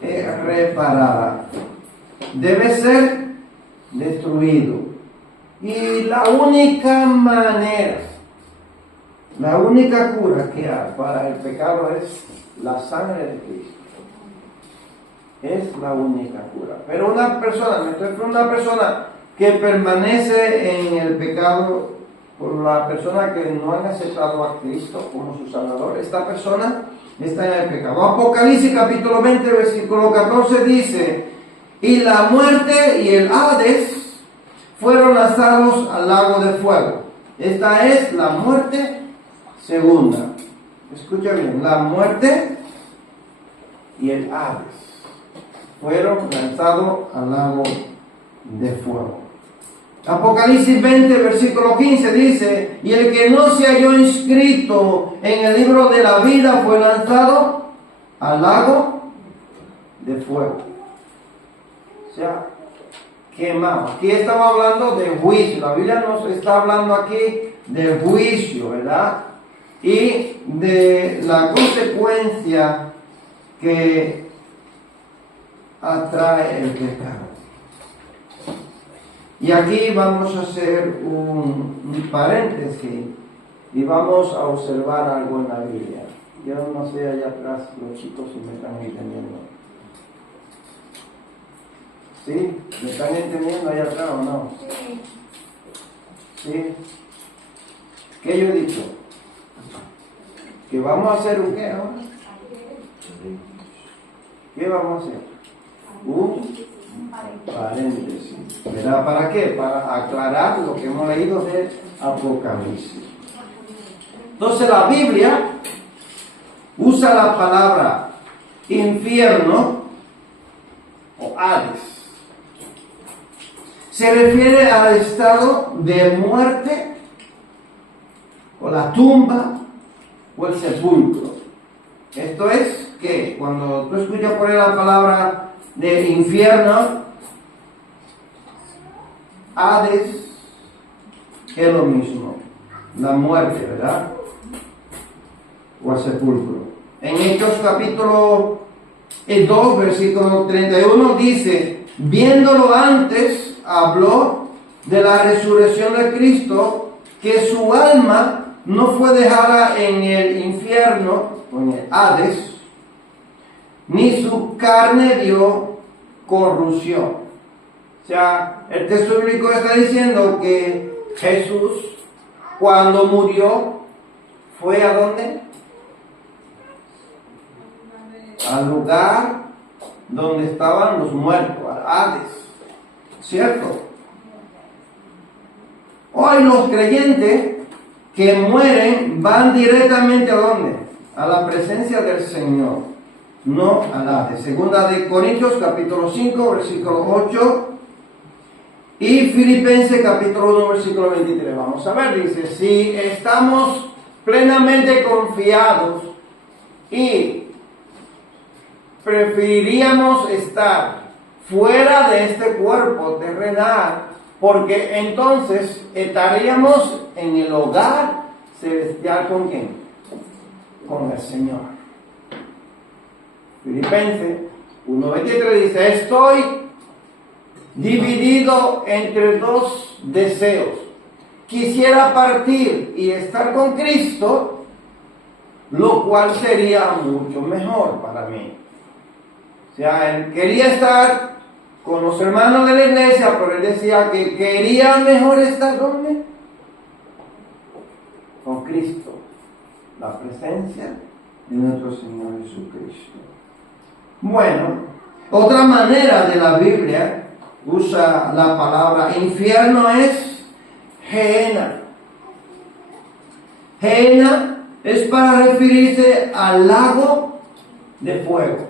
reparada. Debe ser destruido. Y la única manera, la única cura que hay para el pecado es la sangre de Cristo. Es la única cura. Pero una persona que permanece en el pecado, por la persona que no han aceptado a Cristo como su Salvador, esta persona está en el pecado. Apocalipsis capítulo 20, versículo 14 dice: y la muerte y el Hades fueron lanzados al lago de fuego. Esta es la muerte segunda. Escucha bien, la muerte y el Hades fueron lanzados al lago de fuego. Apocalipsis 20, versículo 15 dice: y el que no se halló inscrito en el libro de la vida fue lanzado al lago de fuego. O sea, quemado. Aquí estamos hablando de juicio. La Biblia nos está hablando aquí de juicio, ¿verdad? Y de la consecuencia que atrae el pecado. Y aquí vamos a hacer un paréntesis y vamos a observar algo en la Biblia. Yo no sé allá atrás los chicos si me están entendiendo. ¿Sí? ¿Me están entendiendo allá atrás o no? ¿Sí? ¿Qué yo he dicho? ¿Que vamos a hacer un qué ahora? ¿Qué vamos a hacer? Un paréntesis. ¿Verdad? ¿Para qué? Para aclarar lo que hemos leído de Apocalipsis. Entonces la Biblia usa la palabra infierno o Hades. Se refiere al estado de muerte o la tumba o el sepulcro. Esto es que cuando tú escuchas por ahí la palabra de infierno, Hades, es lo mismo, la muerte, ¿verdad? O el sepulcro. En Hechos capítulo 2, versículo 31 dice: viéndolo antes, habló de la resurrección de Cristo, que su alma no fue dejada en el infierno, o en el Hades, ni su carne vio corrupción. O sea, el texto bíblico está diciendo que Jesús, cuando murió, ¿fue a dónde? Al lugar donde estaban los muertos, al Hades. ¿Cierto? Hoy los creyentes que mueren van directamente a dónde? A la presencia del Señor, no al Hades. Segunda de Corintios capítulo 5, versículo 8. Y Filipenses capítulo 1, versículo 23. Vamos a ver, dice: si estamos plenamente confiados y preferiríamos estar fuera de este cuerpo terrenal, porque entonces estaríamos en el hogar celestial. ¿Con quién? Con el Señor. Filipenses 1:23 dice: estoy dividido entre dos deseos. Quisiera partir y estar con Cristo, lo cual sería mucho mejor para mí. O sea, él quería estar con los hermanos de la iglesia, pero él decía que quería mejor estar ¿dónde? Con Cristo, la presencia de nuestro Señor Jesucristo. Bueno, otra manera de la Biblia usa la palabra infierno es Gehenna. Gehenna es para referirse al lago de fuego.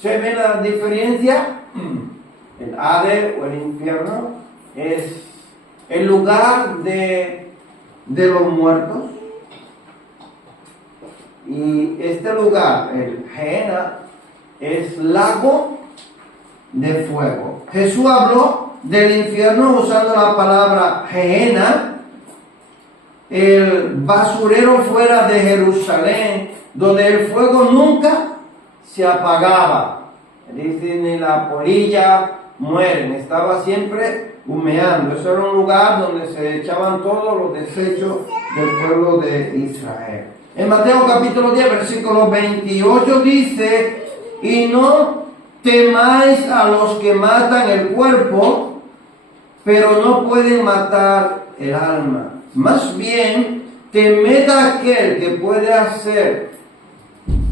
¿Se ve la diferencia? El Hades o el infierno es el lugar de los muertos. Y este lugar, el Gehenna, es lago de fuego. Jesús habló del infierno usando la palabra Gehenna, el basurero fuera de Jerusalén, donde el fuego nunca se apagaba. Dice, ni la polilla mueren, estaba siempre humeando. Eso era un lugar donde se echaban todos los desechos del pueblo de Israel. En Mateo capítulo 10, versículo 28 dice, y no temáis a los que matan el cuerpo, pero no pueden matar el alma. Más bien, temed a aquel que puede hacer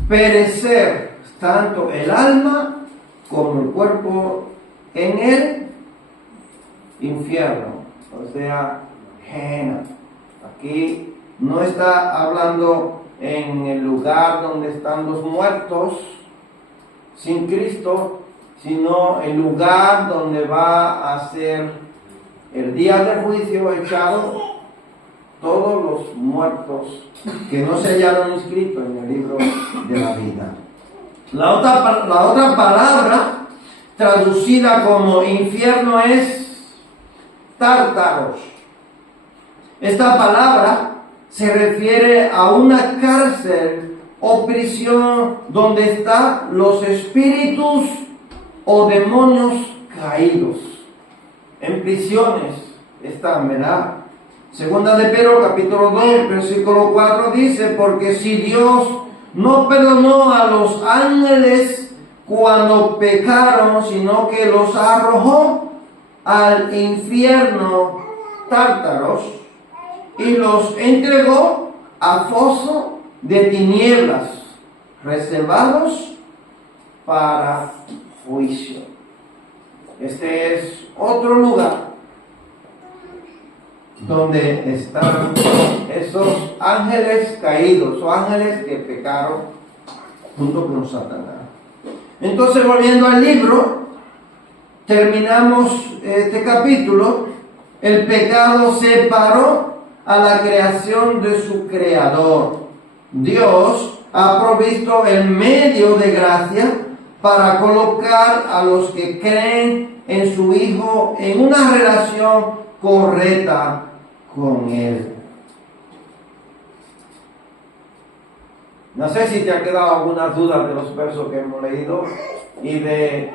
perecer tanto el alma como el cuerpo en el infierno, o sea, Gehenna. Aquí no está hablando en el lugar donde están los muertos sin Cristo, sino el lugar donde va a ser el día del juicio echado todos los muertos que no se hallaron inscritos en el libro de la vida. La otra palabra traducida como infierno es tártaros. Esta palabra se refiere a una cárcel o prisión donde están los espíritus o demonios caídos. En prisiones están, ¿verdad? Segunda de Pedro, capítulo 2, versículo 4 dice, porque si Dios no perdonó a los ángeles cuando pecaron, sino que los arrojó al infierno tártaros y los entregó a foso de tinieblas, reservados para juicio. Este es otro lugar donde están esos ángeles caídos o ángeles que pecaron junto con Satanás. Entonces, volviendo al libro, terminamos este capítulo. El pecado separó a la creación de su creador. Dios ha provisto el medio de gracia para colocar a los que creen en su Hijo en una relación correcta con Él. No sé si te ha quedado alguna duda de los versos que hemos leído y de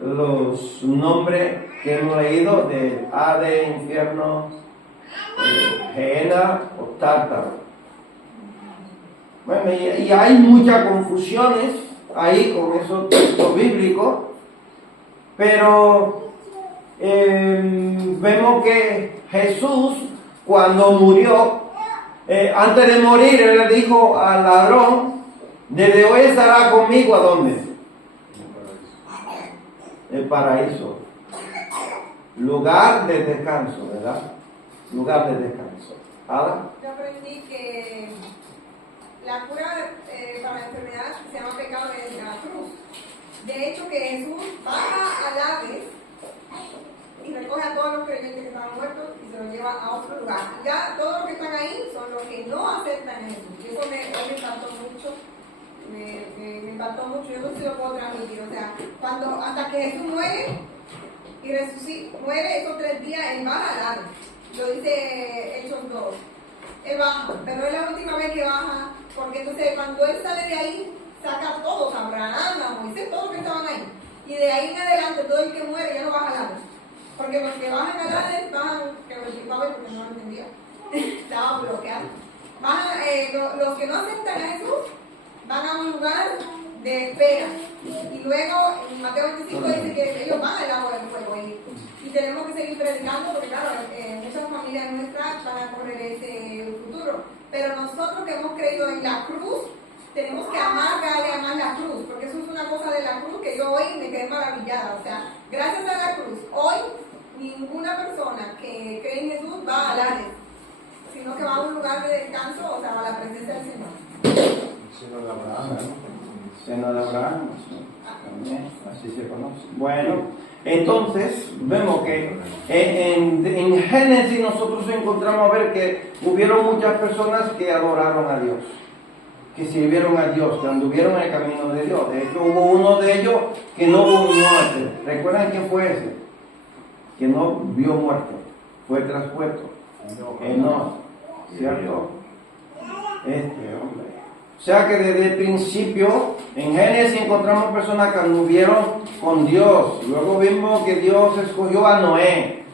los nombres que hemos leído de Hades, infierno, Gehenna o Tártaro. Bueno, y hay muchas confusiones ahí con esos textos bíblicos, pero vemos que Jesús, cuando murió, antes de morir, él le dijo al ladrón, desde hoy estará conmigo, ¿a dónde? El paraíso. Lugar de descanso, ¿verdad? Lugar de descanso. ¿Ahora? Yo aprendí que la cura para la enfermedad se llama pecado de la cruz. De hecho, que Jesús baja al Hades y recoge a todos los creyentes que estaban muertos y se los lleva a otro lugar. Y ya todos los que están ahí son los que no aceptan a Jesús. Y eso hoy me impactó mucho. Me impactó mucho. Yo no sé si lo puedo transmitir. O sea, hasta que Jesús muere y resucita, muere esos 3 días, él baja al Hades. Lo dice Hechos 2. Él baja, pero es la última vez que baja, porque entonces cuando él sale de ahí, saca a todos, a Abraham, a Moisés, todos los que estaban ahí. Y de ahí en adelante, todo el que muere ya no baja al Hades. Porque los que bajan al Hades, bajan, que lo explicaba porque no lo entendía, estaba bloqueado. Bajan, los que no aceptan a Jesús, van a un lugar de espera. Y luego, en Mateo 25 dice que ellos van al agua del fuego. Y tenemos que seguir predicando porque, claro, muchas familias nuestras van a correr ese futuro. Pero nosotros que hemos creído en la cruz, tenemos que amar cada día más la cruz, porque eso es una cosa yo hoy me quedé maravillada. O sea, gracias a la cruz, hoy ninguna persona que cree en Jesús va a Hades, sino que va a un lugar de descanso, o sea, a la presencia del Señor. Seno de Abraham, ¿no? Seno de Abraham, también, así se conoce. Bueno, entonces vemos que en Génesis nosotros encontramos a ver que hubieron muchas personas que adoraron a Dios, que sirvieron a Dios, que anduvieron en el camino de Dios. De hecho, hubo uno de ellos que no hubo muerte. ¿Recuerdan quién fue ese? Que no vio muerte, fue traspuesto. Enoc, ¿cierto? Este hombre. O sea que desde el principio, en Génesis encontramos personas que anduvieron con Dios. Luego vimos que Dios escogió a Noé.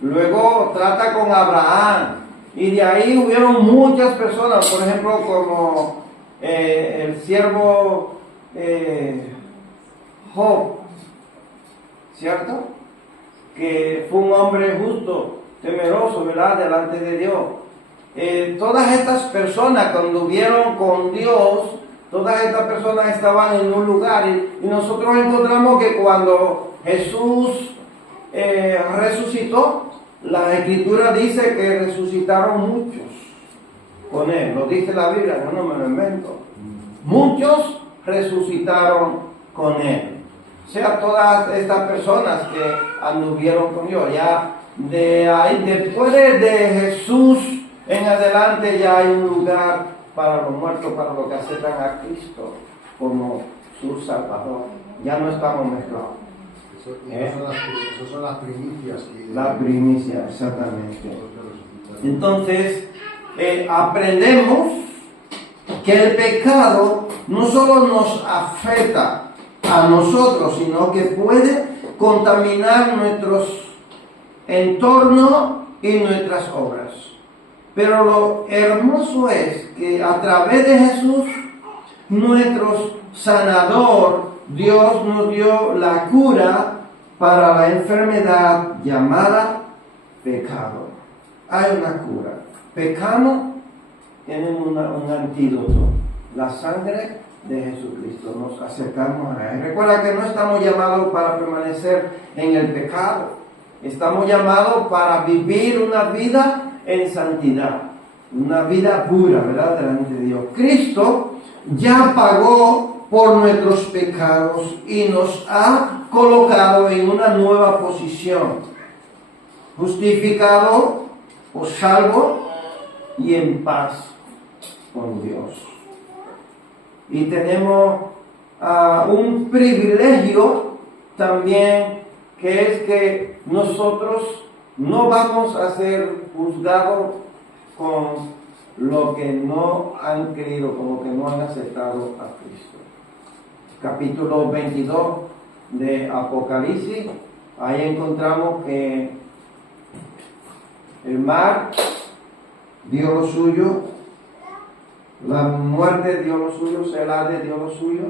Luego trata con Abraham. Y de ahí hubieron muchas personas, por ejemplo, como el siervo Job, ¿cierto? Que fue un hombre justo, temeroso, ¿verdad? Delante de Dios. Todas estas personas cuando anduvieron con Dios, todas estas personas estaban en un lugar y nosotros encontramos que cuando Jesús resucitó, la Escritura dice que resucitaron muchos con Él. Lo dice la Biblia, yo no me lo invento. Muchos resucitaron con Él. O sea, todas estas personas que anduvieron con Dios, ya de ahí, después de Jesús en adelante, ya hay un lugar para los muertos, para los que aceptan a Cristo como su Salvador. Ya no estamos mezclados. Esas son las primicias. La primicia, exactamente. Entonces, aprendemos que el pecado no solo nos afecta a nosotros, sino que puede contaminar nuestros entornos y nuestras obras. Pero lo hermoso es que a través de Jesús, nuestro sanador, Dios nos dio la cura para la enfermedad llamada pecado. Hay una cura. Pecado tiene un antídoto, la sangre de Jesucristo. Nos acercamos a Él. Recuerda que no estamos llamados para permanecer en el pecado. Estamos llamados para vivir una vida en santidad, una vida pura, ¿verdad? Delante de Dios. Cristo ya pagó por nuestros pecados y nos ha colocado en una nueva posición, justificado o salvo y en paz con Dios. Y tenemos un privilegio también, que es que nosotros no vamos a ser juzgados con lo que no han creído, con lo que no han aceptado a Cristo. Capítulo 22 de Apocalipsis, ahí encontramos que el mar dio lo suyo, la muerte dio lo suyo, Hades dio lo suyo,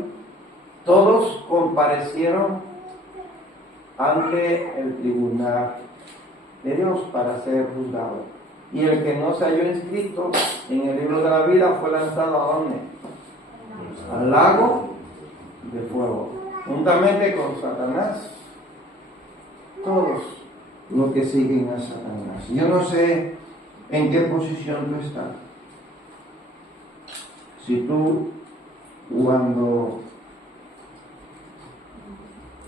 todos comparecieron ante el tribunal de Dios para ser juzgado. Y el que no se halló inscrito en el libro de la vida fue lanzado ¿a dónde? Al lago de fuego, juntamente con Satanás. Todos los que siguen a Satanás. Yo no sé en qué posición tú estás. Si tú, cuando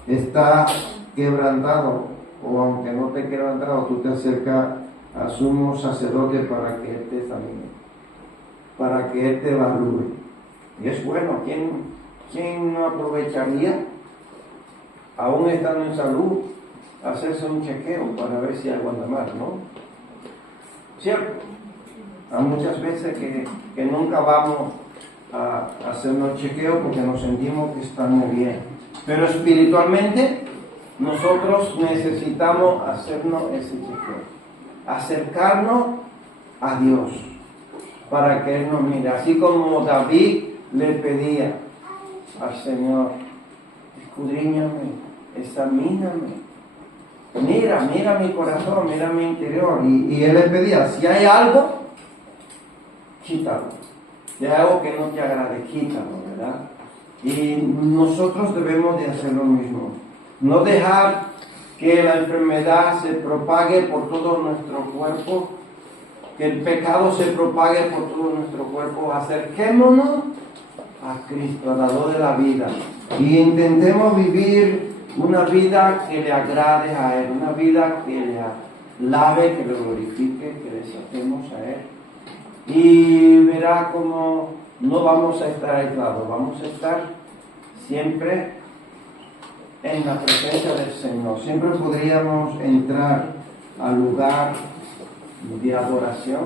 estás quebrantado, o aunque no te quebrantado, tú te acercas al sumo sacerdote para que Él te examine, para que Él te evalúe. Y es bueno, ¿quién no aprovecharía, aún estando en salud, hacerse un chequeo para ver si algo anda mal, ¿no? ¿Cierto? Hay muchas veces que nunca vamos a hacernos chequeos porque nos sentimos que estamos bien. Pero espiritualmente, nosotros necesitamos hacernos ese chequeo, acercarnos a Dios para que Él nos mire, así como David le pedía al Señor: escudriñame, examíname, mira mi corazón, mira mi interior. Y Él le pedía: si hay algo, quítalo, si hay algo que no te agrade, quítalo, ¿verdad? Y nosotros debemos de hacer lo mismo. No dejar que la enfermedad se propague por todo nuestro cuerpo, que el pecado se propague por todo nuestro cuerpo. Acerquémonos a Cristo, al dador de la vida, y intentemos vivir una vida que le agrade a Él, una vida que le alabe, que le glorifique, que le exaltemos a Él. Y verá cómo no vamos a estar aislados, vamos a estar siempre en la presencia del Señor. Siempre podríamos entrar al lugar de adoración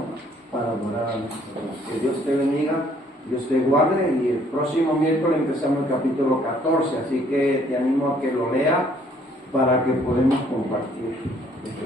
para adorar a nuestro Dios. Que Dios te bendiga, Dios te guarde, y el próximo miércoles empezamos el capítulo 14, así que te animo a que lo leas para que podamos compartir este